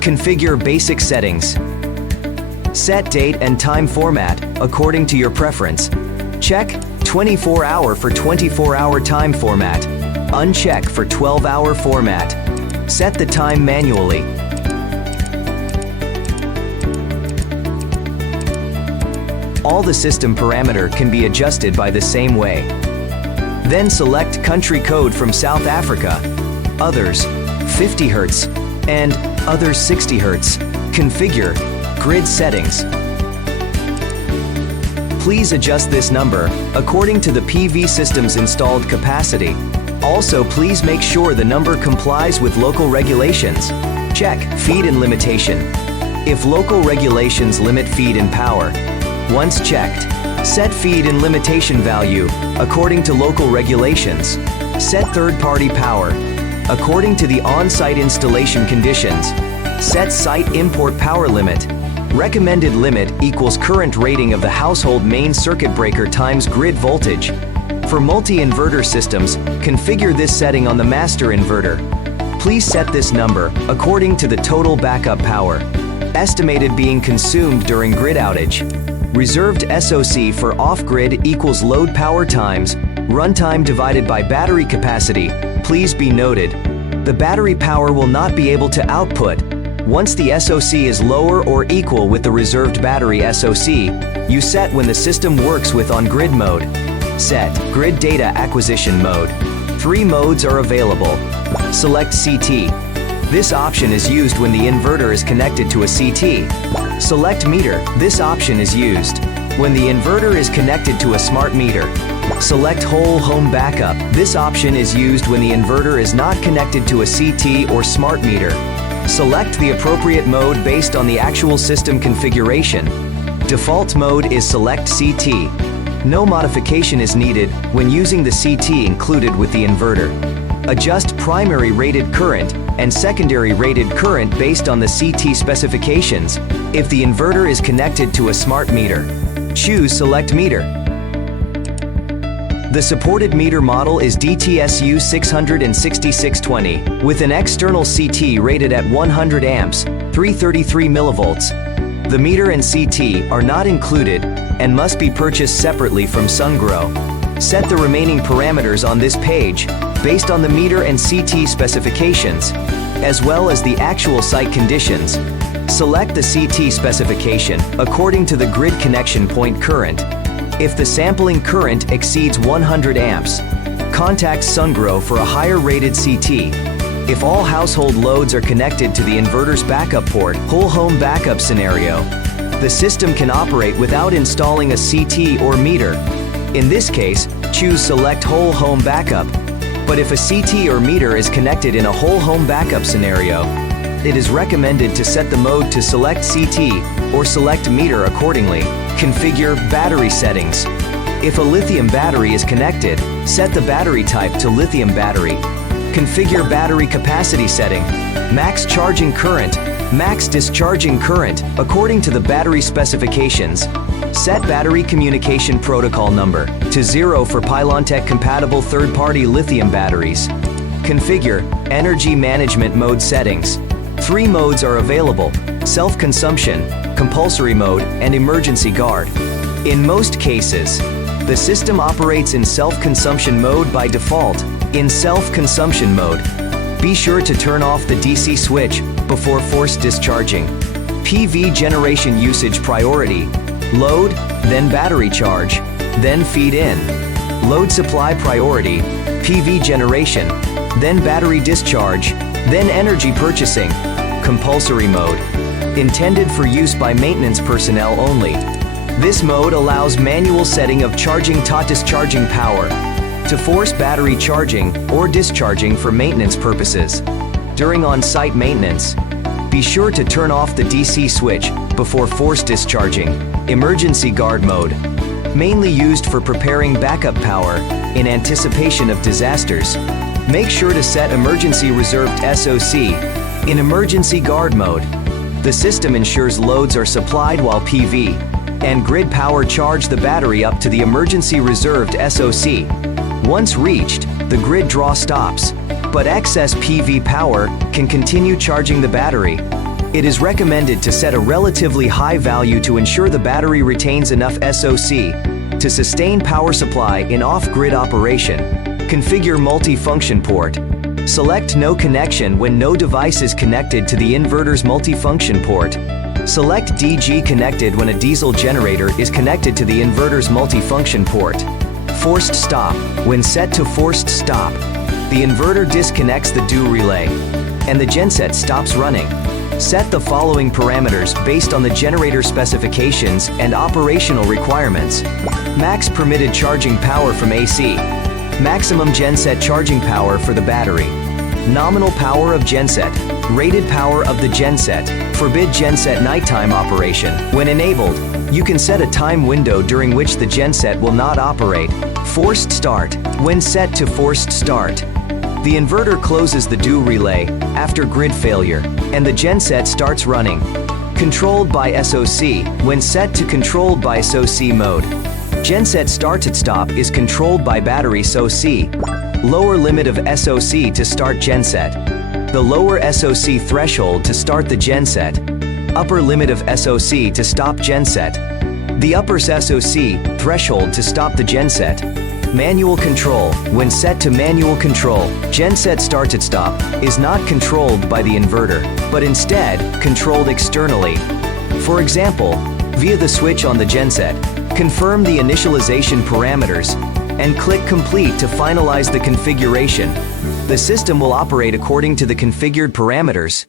Configure basic settings. Set date and time format according to your preference. Check 24-hour for 24-hour time format. Uncheck for 12-hour format. Set the time manually. All the system parameter can be adjusted by the same way. Then select country code from South Africa, others 50 Hz, and others 60 Hz. Configure grid settings. Please adjust this number according to the PV system's installed capacity. Also, please make sure the number complies with local regulations. Check feed-in limitation. If local regulations limit feed-in power, once checked, set feed-in limitation value according to local regulations. Set third-party power according to the on-site installation conditions. Set site import power limit. Recommended limit equals current rating of the household main circuit breaker times grid voltage. For multi-inverter systems, configure this setting on the master inverter. Please set this number according to the total backup power, estimated being consumed during grid outage. Reserved SOC for off-grid equals load power times runtime divided by battery capacity. Please be noted, the battery power will not be able to output. Once the SOC is lower or equal with the reserved battery SOC, you set when the system works with on-grid mode. Set grid data acquisition mode. 3 modes are available. Select CT. This option is used when the inverter is connected to a CT. Select meter. This option is used when the inverter is connected to a smart meter. Select whole home backup. This option is used when the inverter is not connected to a CT or smart meter. Select the appropriate mode based on the actual system configuration. Default mode is select CT. No modification is needed when using the CT included with the inverter. Adjust primary rated current and secondary rated current based on the CT specifications if the inverter is connected to a smart meter. Choose select meter. The supported meter model is DTSU 66620 with an external CT rated at 100 amps, 333 millivolts. The meter and CT are not included and must be purchased separately from SUNGROW. Set the remaining parameters on this page based on the meter and CT specifications, as well as the actual site conditions. Select the CT specification according to the grid connection point current. If the sampling current exceeds 100 amps, contact SUNGROW for a higher rated CT. If all household loads are connected to the inverter's backup port, whole home backup scenario, the system can operate without installing a CT or meter. In this case, choose select whole home backup. But if a CT or meter is connected in a whole home backup scenario, it is recommended to set the mode to select CT or select meter accordingly. Configure battery settings. If a lithium battery is connected, set the battery type to lithium battery. Configure battery capacity setting. Max charging current, max discharging current according to the battery specifications. Set battery communication protocol number to 0 for Pylontech compatible third-party lithium batteries. Configure energy management mode settings. 3 modes are available: self-consumption, compulsory mode, and emergency guard. In most cases, the system operates in self-consumption mode by default. In self-consumption mode, be sure to turn off the DC switch before forced discharging. PV generation usage priority: load, then battery charge, then feed in. Load supply priority: PV generation, then battery discharge, then energy purchasing. Compulsory mode: intended for use by maintenance personnel only. This mode allows manual setting of charging to discharging power to force battery charging or discharging for maintenance purposes. During on-site maintenance, be sure to turn off the DC switch before forced discharging. Emergency guard mode: mainly used for preparing backup power in anticipation of disasters. Make sure to set emergency reserved SOC in emergency guard mode. The system ensures loads are supplied while PV and grid power charge the battery up to the emergency reserved SOC. Once reached, the grid draw stops, but excess PV power can continue charging the battery. It is recommended to set a relatively high value to ensure the battery retains enough SOC to sustain power supply in off-grid operation. Configure multi-function port. Select no connection when no device is connected to the inverter's multi-function port. Select DG connected when a diesel generator is connected to the inverter's multi-function port. Forced stop. When set to forced stop, the inverter disconnects the DU relay, and the genset stops running. Set the following parameters based on the generator specifications and operational requirements. Max permitted charging power from AC. Maximum genset charging power for the battery. Nominal power of genset. Rated power of the genset. Forbid genset nighttime operation. When enabled, you can set a time window during which the genset will not operate. Forced start. When set to forced start, the inverter closes the DU relay after grid failure, and the genset starts running. Controlled by SOC. When set to controlled by SOC mode, genset start at stop is controlled by battery SOC. Lower limit of SOC to start genset. The lower SOC threshold to start the genset. Upper limit of SOC to stop genset. The upper SOC threshold to stop the genset. Manual control. When set to manual control, genset start at stop is not controlled by the inverter, but instead controlled externally. For example, via the switch on the genset. Confirm the initialization parameters and click Complete to finalize the configuration. The system will operate according to the configured parameters.